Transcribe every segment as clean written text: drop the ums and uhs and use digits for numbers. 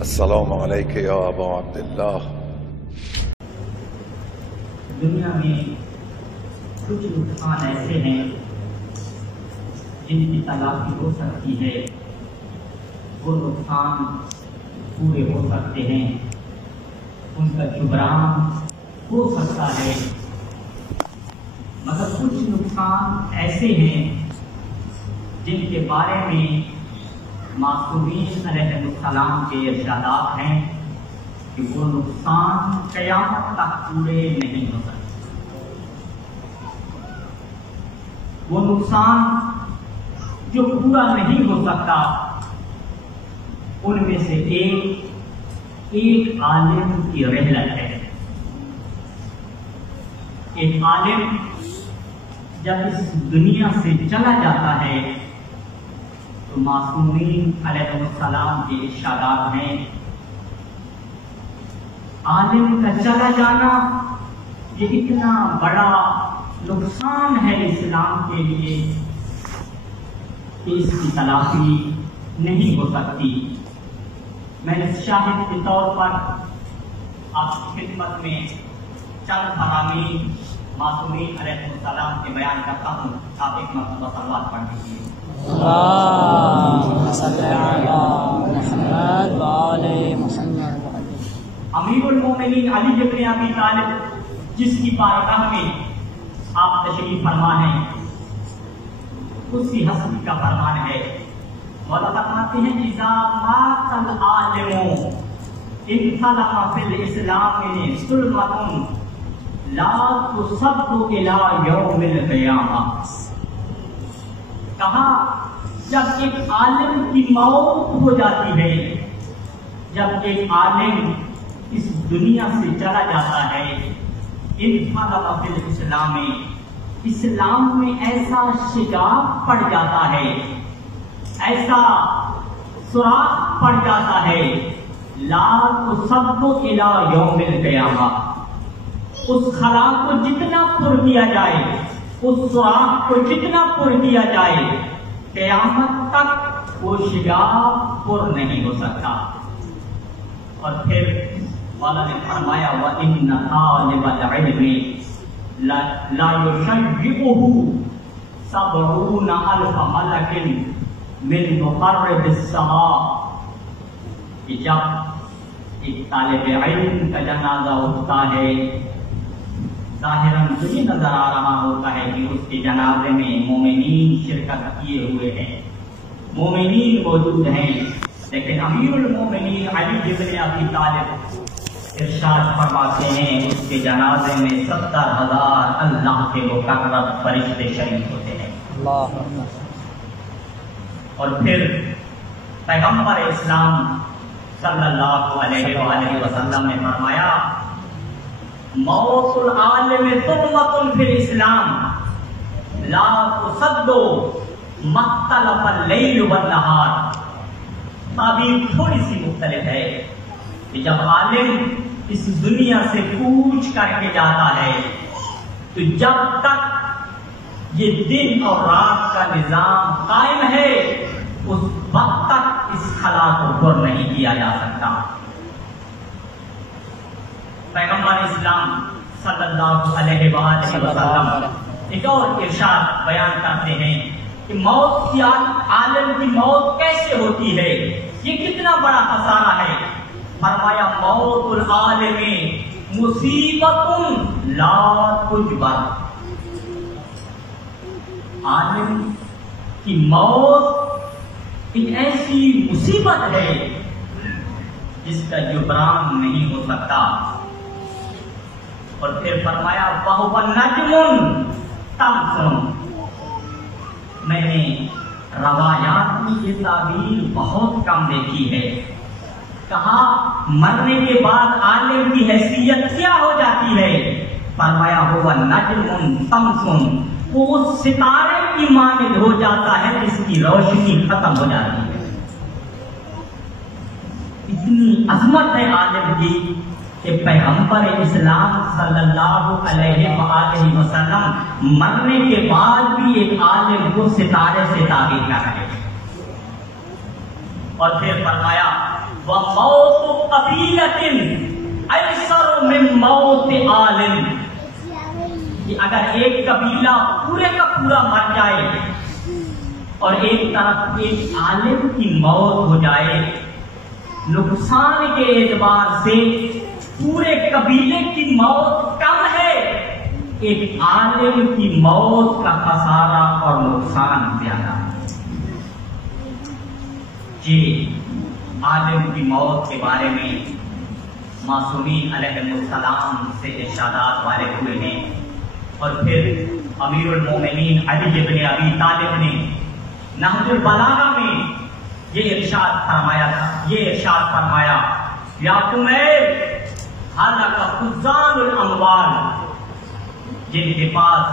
السلام علیکم یا ابا عبداللہ۔ دنیا میں کچھ نقصان ایسے ہیں جن کی تلافی ہو سکتی ہے، وہ نقصان پورے ہو سکتے ہیں، ان کا جبران ہو سکتا ہے، مگر کچھ نقصان ایسے ہیں جن کے بارے میں معصومین علیہ السلام کے ارشادات ہیں کہ وہ نقصان قیامت تک پورے نہیں ہو سکتے۔ وہ نقصان جو پورا نہیں ہو سکتا، ان میں سے ایک عالم کی رحلت ہے۔ ایک عالم جب اس دنیا سے چلا جاتا ہے تو معصومین علیہ السلام کے ارشادات ہیں، عالم کا چلا جانا یہ اتنا بڑا نقصان ہے اسلام کے لیے کہ اس کی تلافی نہیں ہو سکتی۔ میں نے شاہد کے طور پر آپ کی خدمت میں چند فرامین معصومین علیہ السلام کے بیان کرتا ہوں، آپ ایک مرتبہ صلوات پڑھ دیجیے۔ اللہم صل علی محمد وآل محمد۔ امیر المومنین علی ابن ابی طالب جس کی بارگاہ میں آپ تشریف فرما ہیں، اس کی حسبی کا فرمان ہے۔ مولا فرماتے ہیں اذا مات العالم انخلق فی الاسلام ظلمۃ لا تصد الی یوم القیامہ۔ کہا جب ایک عالم کی موت ہو جاتی ہے، جب ایک عالم اس دنیا سے چلا جاتا ہے، انخلق فی الاسلام، اسلام میں ایسا شگاف پڑ جاتا ہے، ایسا سوراخ پڑ جاتا ہے، لا تصد الی یوم القیامہ، اس خلا کو جتنا پر کیا جائے، اس سوراخ کو جتنا پر کیا جائے، قیامت تک وہ شگاف پر نہیں ہو سکتا۔ اور پھر مولا نے فرمایا وَإِنَّ طَالِبَ الْعِلْمِ لَا يُشَيِّعُهُ 70 أَلْفَ مَلَكٍ مِّن مُقَرِّبِ السَّمَاءِ، کہ جب ایک طالب علم کا جنازہ اٹھتا ہے، ظاہراً تو یہ نظر آ رہا ہوتا ہے کہ اس کے جنازے میں مومنین شرکت کیے ہوئے ہیں، مومنین موجود ہیں، لیکن امیر المومنین علی ابن ابی طالب ارشاد فرماتے ہیں اس کے جنازے میں 70,000 اللہ کے مقرب فرشتے شریک ہوتے ہیں۔ اور پھر پیغمبر اسلام صلی اللہ علیہ وآلہ وسلم نے فرمایا موت العالم ظلمۃ فی الاسلام لا تصد ما اختلف اللیل والنہار۔ تعبیر تھوڑی سی مختلف ہے کہ جب عالم اس دنیا سے کوچ کر کے جاتا ہے تو جب تک یہ دن اور رات کا نظام قائم ہے اس وقت تک اس خلا کو پر نہیں کیا جا سکتا۔ پیغمبر اسلام صلی اللہ علیہ وآلہ وسلم ایک اور ارشاد بیان کرتے ہیں کہ موت کی عالم کی موت کیسے ہوتی ہے، یہ کتنا بڑا خسارہ ہے۔ فرمایا موت العالم مصیبت لا تجبر، عالم کی موت ایک ایسی مصیبت ہے جس کا جبران نہیں ہو سکتا۔ اور پھر فرمایا وَهُوَ نَجْمٌ تَمْسُن۔ میں نے روایات میں یہ تعبیر بہت کم دیکھی ہے۔ کہا مرنے کے بعد عالم کی حیثیت کیا ہو جاتی ہے؟ فرمایا ہوا نجم تمسن، وہ اس ستارے کی مانند ہو جاتا ہے جس کی روشنی ختم ہو جاتی ہے۔ اتنی عظمت ہے عالم کی کہ پیغمبر اسلام صلی اللہ علیہ وآلہ وسلم مرنے کے بعد بھی ایک عالم کو ستارے سے تعبیر کر رہے ہیں۔ اور پھر فرمایا وَمَوْتُ قَبِيلَةٍ ایسر من موت عالم، کہ اگر ایک قبیلہ پورے کا پورا مر جائے اور ایک طرف ایک عالم کی موت ہو جائے، نقصان کے اعتبار سے پورے قبیلے کی موت کم ہے، ایک عالم کی موت کا خسارہ اور نقصان زیادہ ہے۔ یہ عالم کی موت کے بارے میں معصومین علیہ السلام سے ارشادات والے ہوئے ہیں، اور پھر امیر المومنین علی بن ابی طالب نے نہج البلاغہ میں یہ ارشاد فرمایا یا کمیل ہلک خزان الاموال، جن کے پاس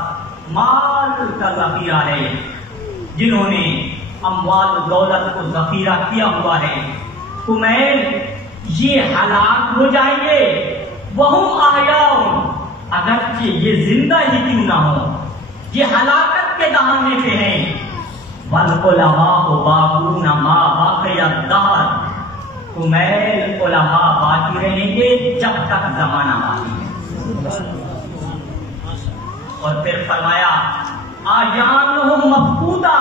مال کا ذخیرہ ہے، جنہوں نے اموال دولت کو ذخیرہ کیا ہوا ہے، کمیل یہ ہلاک ہو جائیں گے، وہم احیاء، اگرچہ یہ زندہ ہی کیوں نہ ہو، یہ ہلاکت کے دہانے پہ ہیں، والعلماء باقون ما باقی الدہر، کمیل علماء باقی رہیں گے جب تک زمانہ باقی ہے۔ اور پھر فرمایا آیانہم مفقودہ،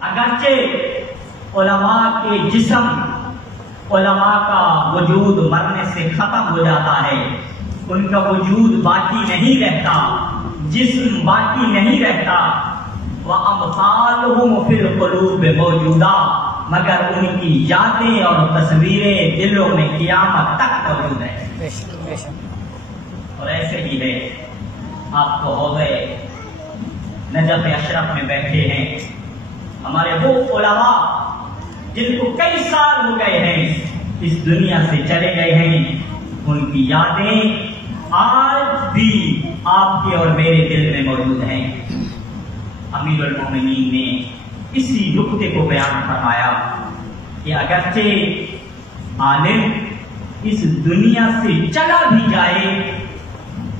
اگرچہ علماء کے جسم، علماء کا وجود مرنے سے ختم ہو جاتا ہے، ان کا وجود باقی نہیں رہتا، جسم باقی نہیں رہتا، وَأَمْثَالُهُمْ فِي الْقُلُوبِ مَوْجُودَةٌ، مگر ان کی یادیں اور تصویریں دلوں میں قیامت تک موجود ہیں۔ اور ایسے ہی ہے، آپ کو ہو گئے نجف اشرف میں بیٹھے ہیں ہمارے وہ علماء جن کو کئی سال ہو گئے ہیں اس دنیا سے چلے گئے ہیں، ان کی یادیں آج بھی آپ کے اور میرے دل میں موجود ہیں۔ امیر المومنین نے اسی نقطے کو بیان فرمایا کہ اگرچہ عالم اس دنیا سے چلا بھی جائے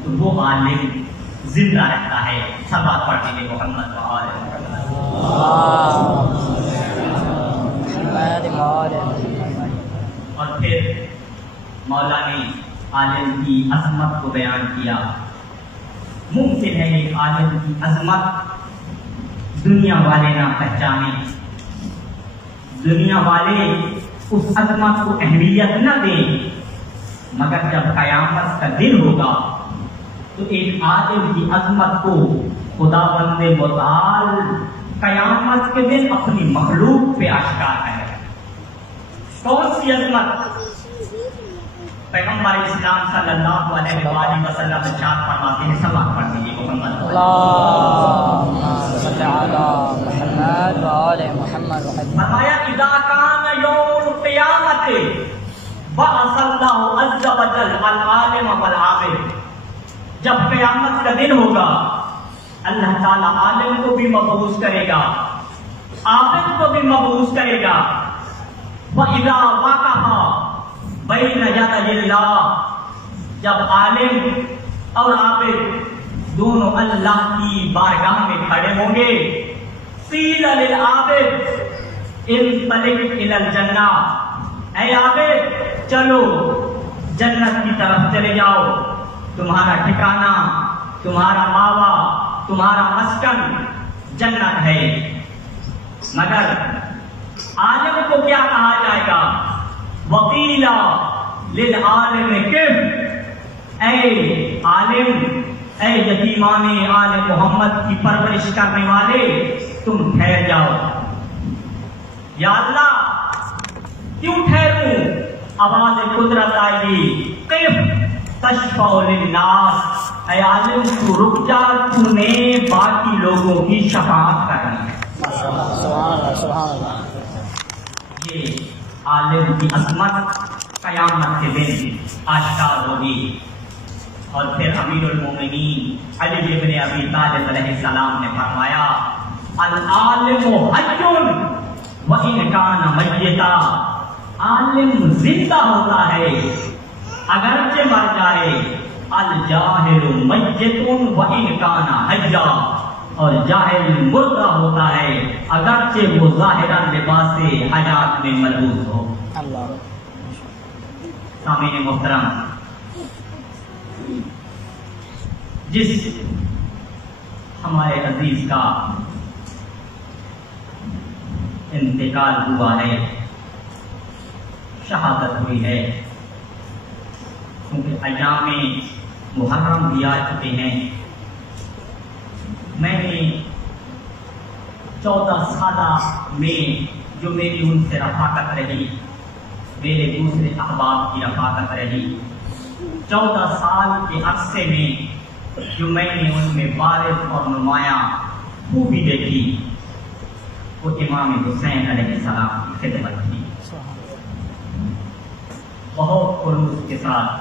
تو وہ عالم زندہ رہتا ہے۔ سب بات پڑھ لیجیے محمد اور پھر مولا نے عالم کی عظمت کو بیان کیا۔ ممکن ہے ایک عالم کی عظمت دنیا والے نہ پہچانے، دنیا والے اس عظمت کو اہمیت نہ دیں، مگر جب قیامت کا دن ہوگا تو ایک عالم کی عظمت کو خداوند متعال قیامت کے دن اپنی مخلوق پہ آشکار کرے۔ کون سی عظمت؟ پیغمبر اسلام صلی اللہ علیہ وآلہ وسلم ارشاد فرماتے ہیں، سب پڑھ دیجیے محمد اللهم صل على محمد وآل محمد۔ فرمایا اذا کان یوم القیامت بعث اللہ عز وجل العالم والعابد، جب قیامت کا دن ہوگا اللہ تعالیٰ عالم کو بھی مبعوث کرے گا، عابد کو بھی مبعوث کرے گا۔ وَإِذَا وَقَعَ بَيْنَ يَدَيِ اللَّهِ، جب عالم اور عابد دونوں اللہ کی بارگاہ میں کھڑے ہوں گے، قِيلَ لِلْعَابِدِ انطلق إِلَى الْجَنَّةِ، اے عابد چلو جنت کی طرف چلے جاؤ، تمہارا ٹھکانہ، تمہارا ماوا، تمہارا مسکن جنت ہے۔ مگر عالم کو کیا کہا جائے گا؟ وقیل للعالم کف، اے عالم، اے یتیمان آل محمد کی پرورش کرنے والے، تم ٹھہر جاؤ۔ یا اللہ کیوں ٹھہروں؟ آواز قدرت آئے گی، قف تشفع للناس، اے عالم تو رک جا، تو نے باقی لوگوں کی شفاعت کرنی ہے۔ سبحان اللہ سبحان اللہ۔ یہ عالم کی عظمت قیامت کے دن آشکار ہوگی۔ اور پھر امیر المومنین علی بن ابی طالب علیہ السلام نے فرمایا العالم حی وان کان میتا، عالم زندہ ہوتا ہے اگرچہ مر جائے، الجاہل میت وان کان حیا، اور جاہل مردہ ہوتا ہے اگرچہ وہ ظاہرا لباس حیات میں ملبوس ہو۔ سامعین محترم، جس ہمارے عزیز کا انتقال ہوا ہے، شہادت ہوئی ہے، کیونکہ ایام محرم بھی آ چکے ہیں، میں نے 14 سالہ میں جو میری ان سے رفاقت رہی، میرے دوسرے احباب کی رفاقت رہی، 14 سال کے عرصے میں جو میں نے ان میں بارز اور نمایاں خوبی دیکھی، وہ امام حسین علیہ السلام کی خدمت تھی۔ بہت خلوص کے ساتھ،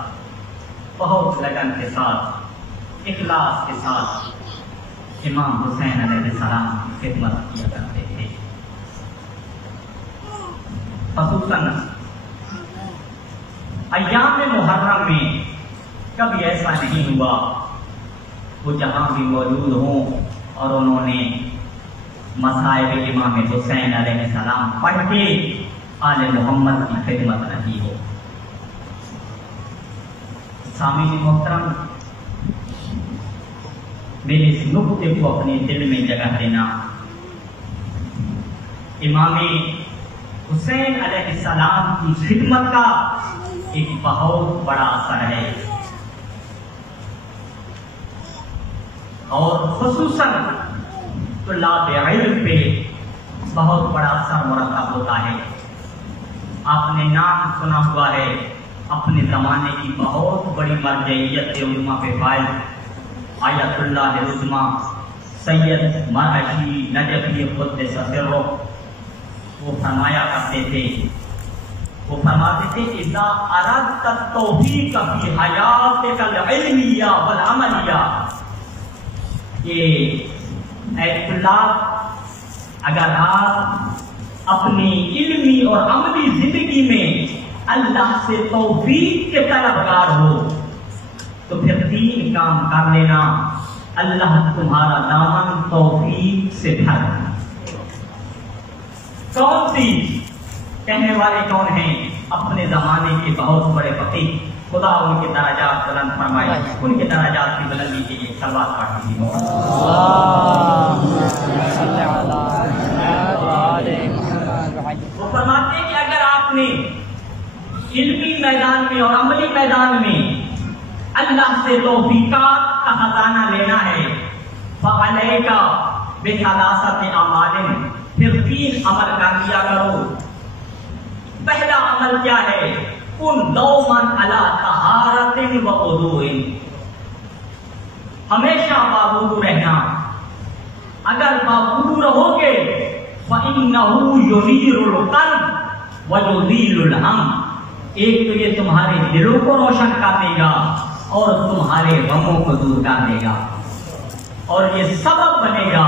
بہت لگن کے ساتھ، اخلاص کے ساتھ امام حسین علیہ السلام کی خدمت کیا کرتے تھے۔ خصوصاً ایام محرم میں کبھی ایسا نہیں ہوا وہ جہاں بھی موجود ہوں اور انہوں نے مصائب امام حسین علیہ السلام پڑھ کے آل محمد کی خدمت نہ کی ہو۔ سامعین محترم، میرے اس نقطے کو اپنے دل میں جگہ دینا، امام حسین علیہ السلام کی خدمت کا ایک بہت بڑا اثر ہے، اور خصوصاً طلاب علم پہ بہت بڑا اثر مرتب ہوتا ہے۔ آپ نے نام سنا ہوا ہے، اپنے زمانے کی بہت بڑی مرجعیت علماء پہ فائز آیت اللہ عظمہ سید مرعشی نجفی قدس سرہ، وہ فرمایا کرتے تھے، وہ فرماتے تھے اذا اردت التوفیق فی حیاتک العلمیہ والعملیہ، کہ اے طلاب، اگر آپ اپنی علمی اور عملی زندگی میں اللہ سے توفیق کے طلبگار ہو تو پھر 3 کام کر لینا، اللہ تمہارا دامن توفیق سے بھر دینا۔ کون سی؟ کہنے والے کون ہیں؟ اپنے زمانے کے بہت بڑے فقیہ، خدا ان کے درجات بلند فرمائے، ان کے درجات کی بلندی کے لیے صلوات پڑھ دیجیے۔ وہ فرماتے ہیں کہ اگر آپ نے علمی میدان میں اور عملی میدان میں اللہ سے توفیقات کا خزانہ لینا ہے، فعلیک بثلاثۃ اعمال، پھر 3 عمل کر لیا کرو۔ پہلا عمل کیا ہے؟ کن دوما علی طہارۃ و وضوء، ہمیشہ باوضو رہنا۔ اگر باوضو رہو گے فإنہ یُنیر القلب ویزیل الہم، ایک تو یہ تمہارے دلوں کو روشن کر دے گا اور تمہارے غموں کو دور کر دے گا، اور یہ سبب بنے گا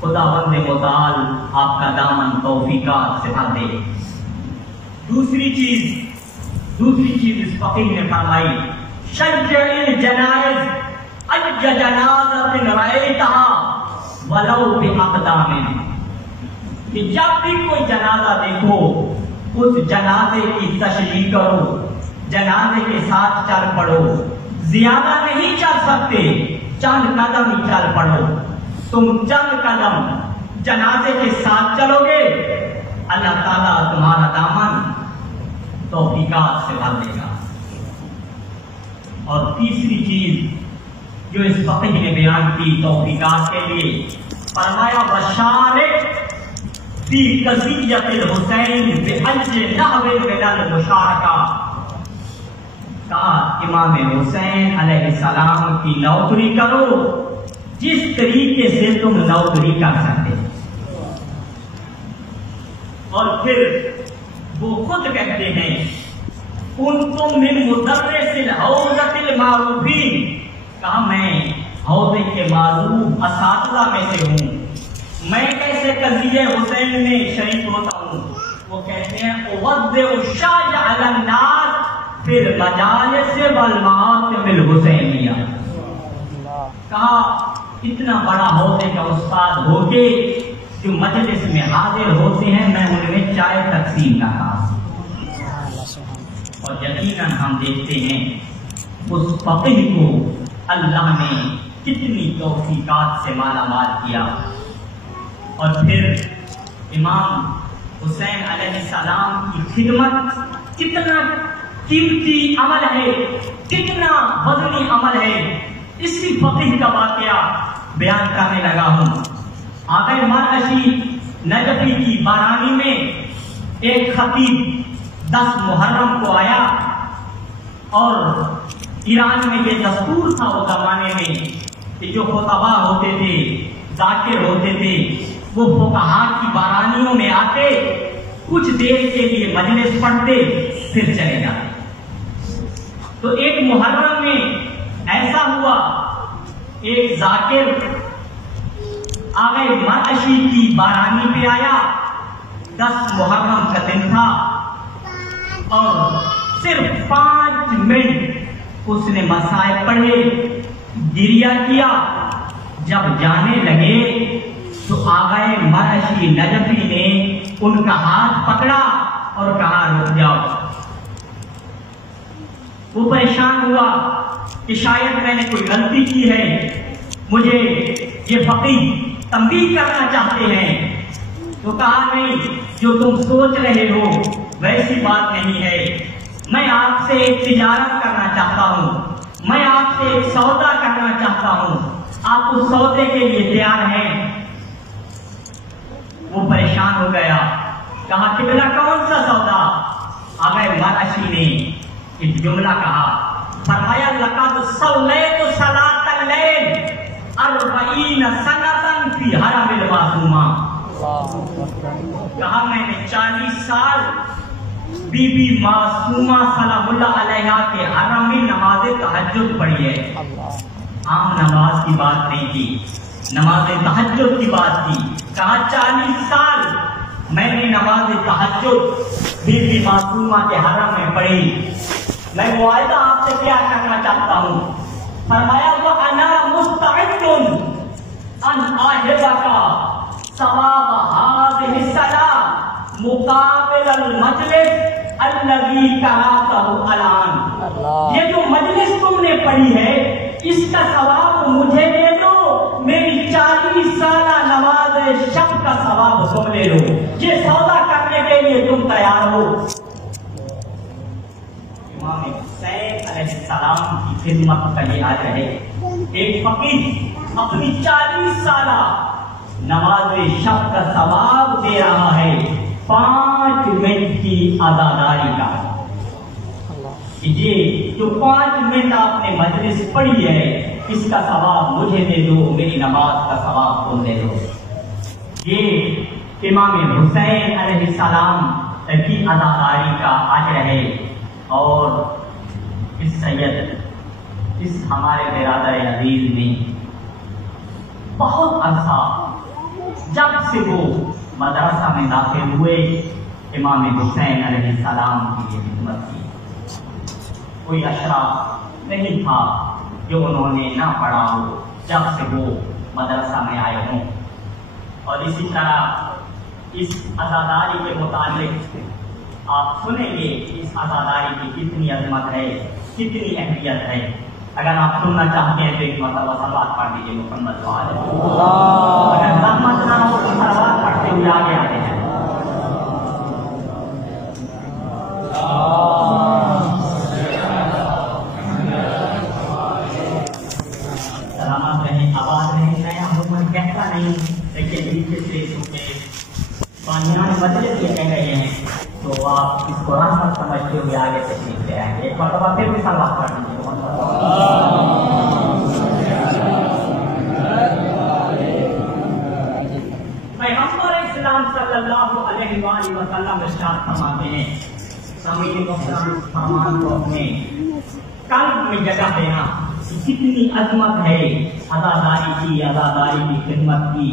خداوند متعال آپ کا دامن توفیقات سے بھر دے۔ دوسری چیز اس فقیہ نے فرمائی، شجع الجنائز اج جنازۃ رأیتھا ولو بأقدام، کہ جب بھی کوئی جنازہ دیکھو اس جنازے کی تشریح کرو، جنازے کے ساتھ چل پڑو، زیادہ نہیں چل سکتے، چند قدم ہی چل پڑو۔ تم چند قدم جنازے کے ساتھ چلو گے، اللہ تعالیٰ تمہارا دامن توفیقات سے بھر دے گا۔ اور تیسری چیز جو اس فقیہ نے بیان کی توفیقات کے لیے، فرمایا بشارک فی قضیۃ الحسین بحج نحو من المشارکہ، کہا امام حسین علیہ السلام کی نوکری کرو جس طریقے سے تم نوکری کر سکتے۔ اور پھر وہ خود کہتے ہیں کنتم من مدرس الحوضۃ المعروفین، کہا میں حوضے کے معروف اساتذہ میں سے ہوں، میں کیسے قضیہ حسین میں شریک ہوتا ہوں؟ وہ کہتے ہیں اوضع الشاج علی الناس فی المجالس والمعاصم الحسینیہ، کہا اتنا بڑا حوضے کا استاد ہو کے جو مجلس میں حاضر ہوتے ہیں، میں ان میں چائے تقسیم کرتا ہوں، اور یقیناً ہم دیکھتے ہیں اس فقیہ کو اللہ نے کتنی توفیقات سے مالا مال کیا. اور پھر امام حسین علیہ السلام کی خدمت کتنا قیمتی عمل ہے، کتنا وزنی عمل ہے. اسی فقیہ کا واقعہ بیان کرنے لگا ہوں. آقا مرعشی نجفی کی بارانی میں ایک خطیب 10 محرم کو آیا، اور ایران میں یہ دستور تھا اس زمانے میں کہ جو خطبہ ہوتے تھے، ذاکر ہوتے تھے، وہ فقہاء کی بارانیوں میں آتے، کچھ دیر کے لیے مجلس پڑھتے، پھر چلے جاتے. تو ایک محرم میں ایسا ہوا، ایک ذاکر آقا مرعشی کی بارانی پہ آیا. 10 محرم کا دن تھا اور صرف 5 منٹ اس نے مسائل پڑھے، گریہ کیا. جب جانے لگے تو آقا مرعشی نجفی نے ان کا ہاتھ پکڑا اور کہا رک جاؤ. وہ پریشان ہوا کہ شاید میں نے کوئی غلطی کی ہے، مجھے یہ فقیہ تنبیہ کرنا چاہتے ہیں. تو کہا نہیں، جو تم سوچ رہے ہو ویسی بات نہیں ہے. میں آپ سے ایک تجارت کرنا چاہتا ہوں، میں آپ سے ایک سودا کرنا چاہتا ہوں، آپ اس سودے کے لیے تیار ہیں؟ وہ پریشان ہو گیا، کہا قبلہ کون سا سودا؟ آقا مرعشی نے ایک جملہ کہا، فرمایا لقد صلیت صلاۃ اللیل 40 سنۃ فی حرم المعصومہ. کہا میں نے 40 سال بی بی معصومہ سلام اللہ علیہا کے حرم میں نماز تہجد پڑھی ہے. عام نماز کی بات نہیں کی، نماز تہجد کی بات کی. کہا 40 سال میں نے نماز تہجد بی بی معصومہ کے حرم میں پڑھی. میں معاہدہ آپ سے کیا کرنا چاہتا ہوں؟ فرمایا وَأَنَا مُسْتَعِدٌ أَنْ أَعْجِبَكَ ثواب هذه الصلاة مقابل المجلس الذي قرأته الآن. یہ جو مجلس تم نے پڑھی ہے اس کا ثواب مجھے دے دو، میری 40 سالہ نماز شب کا ثواب تم لے لو. یہ سودا کرنے کے لیے تم تیار ہو؟ امام حسین علیہ السلام کی خدمت کا یہ آج ہے. ایک فقیہ اپنی 40 سالہ نماز شب کا ثواب دے رہا ہے 5 منٹ کی عزاداری کا. یہ جو 5 منٹ آپ نے مجلس پڑھی ہے اس کا ثواب مجھے دے دو، میری نماز کا ثواب تم دے دو. یہ امام حسین علیہ السلام کی عزاداری کا اجر ہے. اور اس سید، اس ہمارے برادر عزیز نے بہت عرصہ جب سے وہ مدرسہ میں داخل ہوئے امام حسین علیہ السلام کی خدمت کی. کوئی اشرا نہیں تھا جو انہوں نے نہ پڑھا ہو جب سے وہ مدرسہ میں آئے ہوں. اور اسی طرح اس عزاداری کے متعلق آپ سنیں گے اس عزاداری کی کتنی عظمت ہے، کتنی اہمیت ہے. اگر آپ سننا چاہتے ہیں تو ایک مرتبہ صلوات پڑھ دیجیے محمد صلی اللہ علیہ وسلم. اگر زحمت نہ ہو تو صلوات پڑھتے ہوئے آگے آتے ہیں. سلامت رہیں، آباد رہیں. نیا حکم کہتا نہیں لیکن نیچے سے چونکہ بانیان مجلس یہ کہہ رہے ہیں تو آپ اس کو رحمت سمجھتے ہوئے آگے تشریف لے آئیں گے. ایک مرتبہ پھر بھی صلوات پڑھ دیجیے. پیغمبر اسلام صلی اللہ علیہ وآلہ وسلم ارشاد فرماتے ہیں، سامعین محترم فرمان کو اپنے قلب میں جگہ دینا. کتنی عظمت ہے عزاداری کی خدمت کی،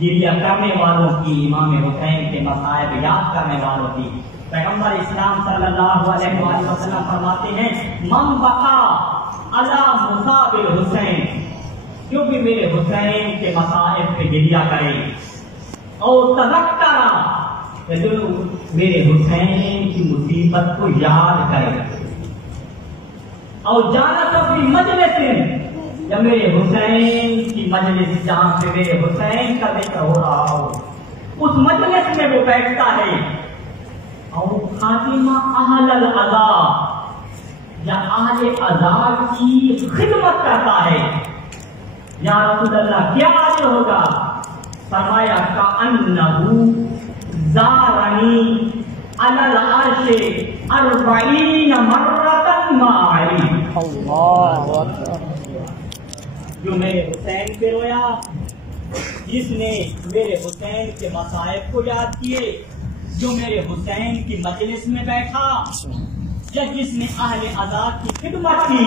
گریہ کرنے والوں کی، امام حسین کے مصائب یاد کرنے والوں کی. پیغمبر اسلام صلی اللہ علیہ وآلہ وسلم فرماتے ہیں من بقا علی مصاب الحسین، جو بھی میرے حسین کے مصائب پہ گریہ کرے، اور تذکرہ، میرے حسین کی مصیبت کو یاد کرے. اور جانا تو اپنی مجلس یا میرے حسین کی مجلس جہاں پہ میرے حسین کا ذکر ہو رہا ہو اس مجلس میں وہ بیٹھتا ہے اور خاتمہ اہل العزا یا اہل عزا کی خدمت کرتا ہے. یا رسول اللہ کیا حال ہوگا؟ فرمایا کأنہ زارنی علی العرش 40 مرۃ معی. اللہ اکبر. جو میرے حسین پہ رویا، جس نے میرے حسین کے مصائب کو یاد کیے، جو میرے حسین کی مجلس میں بیٹھا یا جس نے اہل عزا کی خدمت کی،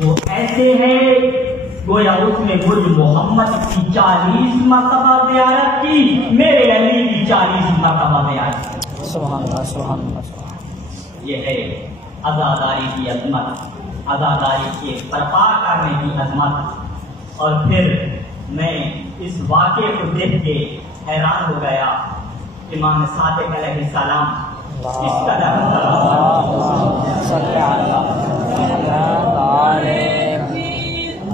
وہ ایسے ہے گویا اس نے مجھ محمد کی 40 مرتبہ زیارت کی، میرے علی کی 40 مرتبہ زیارت کی. سبحان اللہ سبحان اللہ سبحان اللہ. یہ ہے عزاداری کی عظمت، عزاداری کے برپا کرنے کی عظمت. اور پھر میں اس واقعے کو دیکھ کے حیران ہو گیا. امام صادق علیہ السلام اس قدر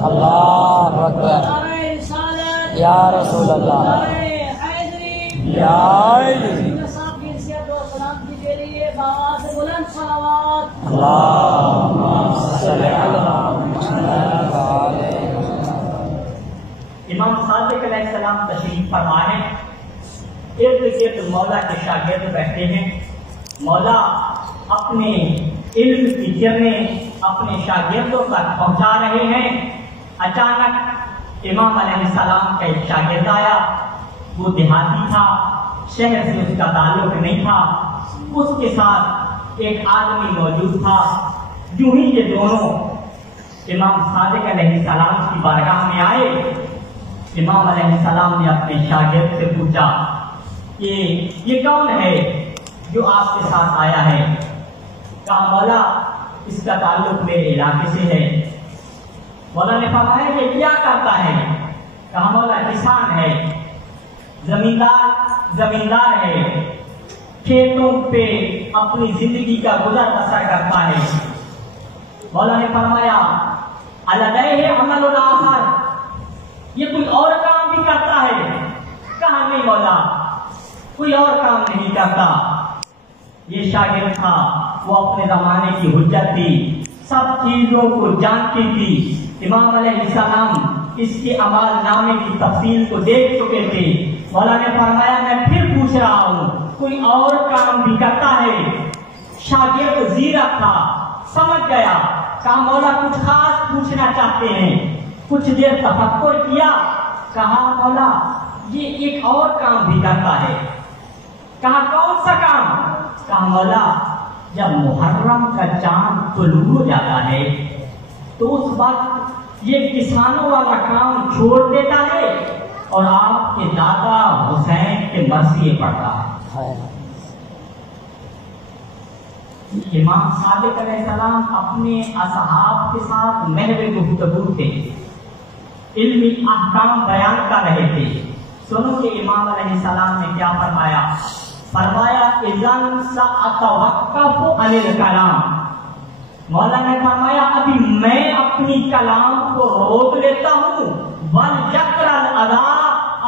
اللہ اکبر. یا رسول اللہ یا امام صادق علیہ السلام تشریف فرما ہے. ارد گرد مولا کے شاگرد بیٹھے ہیں. مولا اپنے علم کی کرنیں اپنے شاگردوں تک پہنچا رہے ہیں. اچانک امام علیہ السلام کا ایک شاگرد آیا. وہ دیہاتی تھا، شہر سے اس کا تعلق نہیں تھا. اس کے ساتھ ایک آدمی موجود تھا. یوں ہی یہ دونوں امام صادق علیہ السلام کی بارگاہ میں آئے. امام علیہ السلام نے اپنے شاگرد سے پوچھا کہ یہ کون ہے جو آپ کے ساتھ آیا ہے؟ کہا مولا اس کا تعلق میرے علاقے سے ہے. مولا نے فرمایا کہ کیا کرتا ہے؟ کہا مولا کسان ہے، زمیندار ہے، کھیتوں پہ اپنی زندگی کا گزر بسر کرتا ہے. مولا نے فرمایا الدیہ عمل آخر، یہ کوئی اور کام بھی کرتا ہے؟ کہا نہیں مولا کوئی اور کام نہیں کرتا. یہ شاگرد تھا، وہ اپنے زمانے کی حجت تھی، سب چیزوں کو جانتی تھی. امام علیہ السلام اس کے اعمال نامے کی تفصیل کو دیکھ چکے تھے. مولا نے فرمایا میں پھر پوچھ رہا ہوں کوئی اور کام بھی کرتا ہے؟ شاگرد زیرک تھا، سمجھ گیا. کہا مولا کچھ خاص پوچھنا چاہتے ہیں. کچھ دیر تفکر کیا. کہا مولا یہ ایک اور کام بھی کرتا ہے. کہا کون سا کام؟ کہا مولا جب محرم کا چاند طلوع ہو جاتا ہے تو اس وقت یہ کسانوں والا کام چھوڑ دیتا ہے اور آپ کے دادا حسین کے مرثیے پڑھتا ہے. امام صادق علیہ السلام اپنے اصحاب کے ساتھ محو گفتگو تھے، علمی احکام بیان کر رہے تھے. سنو کہ امام علیہ السلام نے کیا فرمایا. فرمایا اذن سأتوقف عن الکلام. مولا نے فرمایا ابھی میں اپنی کلام کو روک لیتا ہوں. وَلْيَقْرَ الْأَذَا،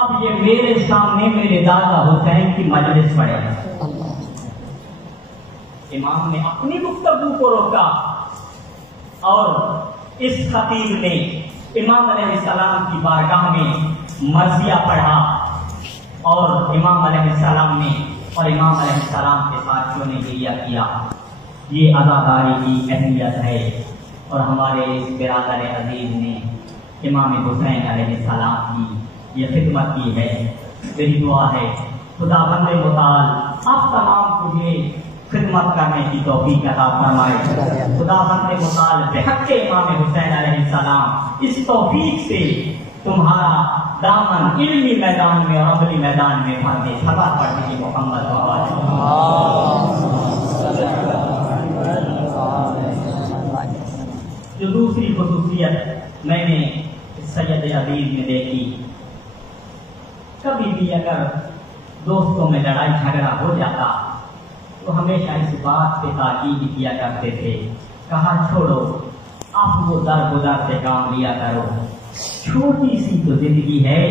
اب یہ میرے سامنے میرے دادا حسین کی مجلس پڑے گا. امام نے اپنی گفتگو کو روکا اور اس خطیب نے امام علیہ السلام کی بارگاہ میں مرثیہ پڑھا اور امام علیہ السلام نے اور امام علیہ السلام کے ساتھ جو نے گریہ کیا. یہ عزاداری کی اہمیت ہے اور ہمارے اس برادر عزیز نے امام حسین علیہ السلام کی یہ خدمت کی ہے. میری دعا ہے خدا بند متعال آپ تمام کو یہ خدمت کرنے کی توفیق عطا فرمائے. خدا بند متعال بحق امام حسین علیہ السلام اس توفیق سے تمہارا دامن علمی میدان میں اور عملی میدان میں بھر دے. صلوات پڑھنے کی محمد جو دوسری خصوصیت میں نے سید عزیز میں دیکھی، کبھی بھی اگر دوستوں میں لڑائی جھگڑا ہو جاتا تو ہمیشہ اس بات پہ تاکید کیا کرتے تھے کہا چھوڑو آپ وہ درگزر سے کام لیا کرو، چھوٹی سی تو زندگی ہے،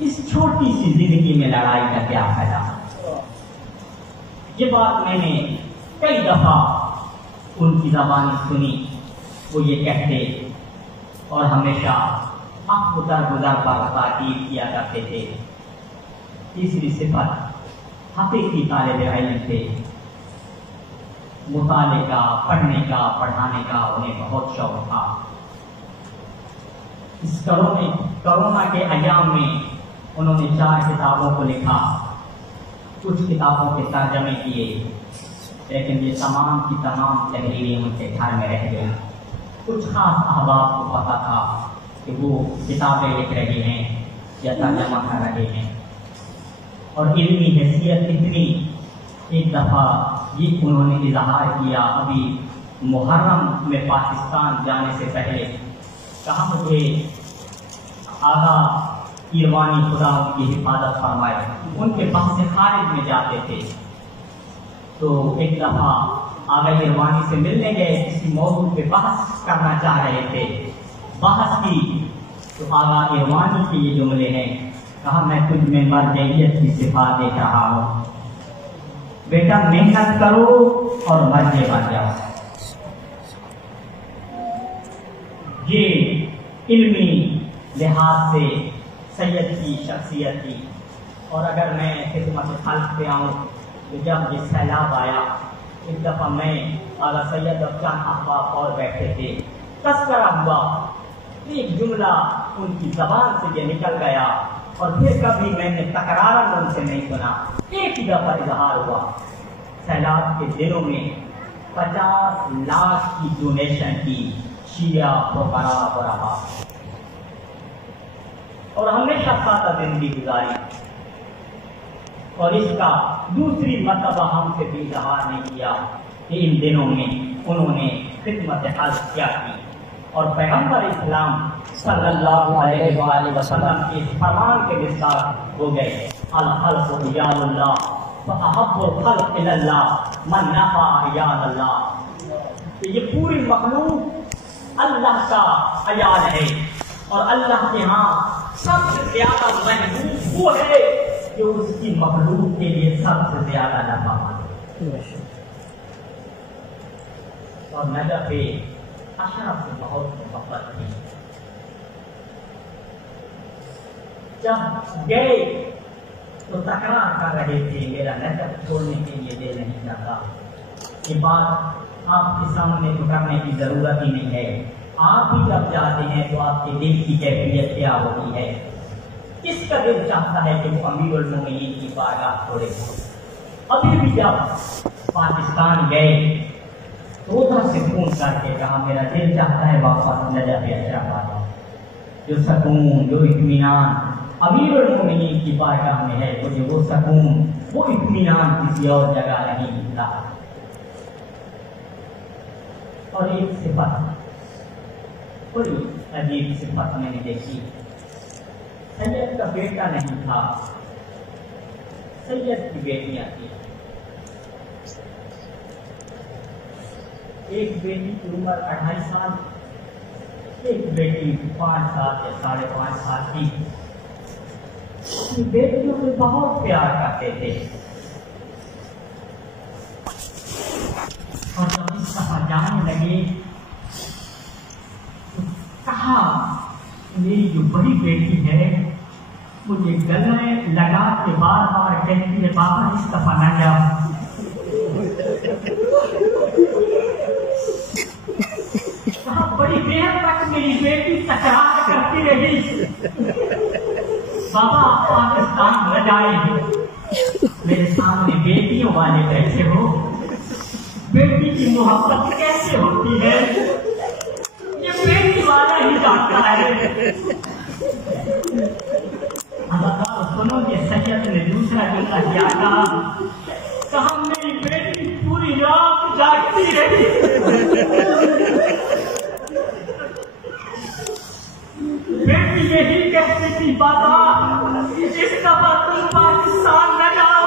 اس چھوٹی سی زندگی میں لڑائی کا کیا فائدہ۔ یہ بات میں نے کئی دفعہ ان کی زبانی سنی، وہ یہ کہتے اور ہمیشہ حق و درگزر پر تاکید کیا کرتے تھے۔ تیسری صفت حقیقی طالب علم تھے، مطالعے کا، پڑھنے کا، پڑھانے کا انہیں بہت شوق تھا۔ اس کرونا کے ایام میں انہوں نے 4 کتابوں کو لکھا، کچھ کتابوں کے ترجمے کیے، لیکن یہ تمام کی تمام تحریریں ان کے گھر میں رہ گئی۔ کچھ خاص احباب کو پتا تھا کہ وہ کتابیں لکھ رہے ہیں یا ترجمہ کر رہے ہیں، اور علمی حیثیت اتنی، ایک دفعہ یہ انہوں نے اظہار کیا ابھی محرم میں پاکستان جانے سے پہلے، کہا مجھے آغا ایروانی خدا ان کی حفاظت فرمائے، ان کے بحث خارج میں جاتے تھے، تو ایک دفعہ آغا ایروانی سے ملنے گئے، کسی موضوع پہ بحث کرنا چاہ رہے تھے، بحث کی تو آغا ایروانی کے یہ جملے ہیں، کہا میں تجھ میں مرجعیت کی صفات دیکھ رہا ہوں، بیٹا محنت کرو اور مرجع بن جاؤ۔ یہ علمی لحاظ سے سید کی شخصیت تھی۔ اور اگر میں خدمت خلق پہ آؤں تو جب یہ سیلاب آیا، ایک دفعہ میں اعلیٰ سید اور چند احباب اور بیٹھے تھے، تذکرہ ہوا، ایک جملہ ان کی زبان سے یہ نکل گیا اور پھر کبھی میں نے تکرارا ان سے نہیں سنا، ایک ہی دفعہ اظہار ہوا، سیلاب کے دنوں میں 50 لاکھ کی ڈونیشن کی شیعہ فقراء کو رہا اور ہمیشہ سادہ زندگی گزاری، اور اس کا دوسری مرتبہ ہم سے بھی اظہار نہیں کیا کہ ان دنوں میں انہوں نے خدمت خلق کیا کی، اور پیغمبر اسلام صلی اللہ علیہ وآلہ وسلم کے فرمان کے مصداق ہو گئے، الخلق عیال اللہ فاحب الخلق الی اللہ من نفع عیال اللہ۔ کہ یہ پوری مخلوق اللہ کا عیال ہے، اور اللہ کے ہاں سب سے زیادہ محبوب وہ ہے جو اس کی مخلوق کے لیے سب سے زیادہ نفع مند ہے۔ اور نجف اشرف سے بہت محبت تھی، جب گئے تو تکرار کر رہے تھے میرا نجف چھوڑنے کے لیے دل نہیں چاہتا۔ یہ بات آپ کے سامنے تو کرنے کی ضرورت ہی نہیں ہے، آپ ہی جب جاتے ہیں تو آپ کے دل کی کیفیت کیا ہوتی ہے۔ کس کا دل چاہتا ہے کہ وہ امیر المومنین کی بارگاہ چھوڑے؟ ابھی بھی جب پاکستان گئے تو ادھر سے فون کر کے کہا میرا دل چاہتا ہے واپس نجف اشرف آ جاؤ۔ جو سکون، جو اطمینان امیر المومنین کی بارگاہ میں ہے، مجھے وہ سکون، وہ اطمینان کسی اور جگہ نہیں ملتا۔ اور ایک صفت، بڑی عجیب صفت میں نے دیکھی، سید کا بیٹا نہیں تھا، سید کی بیٹیاں تھیں۔ ایک بیٹی کی عمر 2.5 سال، ایک بیٹی 5 سال یا 5.5 سال کی۔ بیٹیوں کو بہت پیار کرتے تھے، اور جب اس دفعہ جانے لگے تو کہا میری جو بڑی بیٹی ہے مجھے گلے لگا کے بار بار کہتی ہے بابا اس دفعہ نہ جاؤ۔ کہا بڑی دیر تک میری بیٹی تکرار کرتی رہی بابا آپ پاکستان نہ جائیں۔ میرے سامنے بیٹیوں والے بیٹھے ہو، بیٹی کی محبت کیسے ہوتی ہے یہ بیٹی والا ہی جانتا ہے۔ سنو یہ سید نے دوسرا جملہ کیا کہا میری بیٹی پوری رات جاگتی رہی، بیٹی یہی کہتی تھی بابا اس دفعہ تم پاکستان نہ جاؤ۔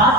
10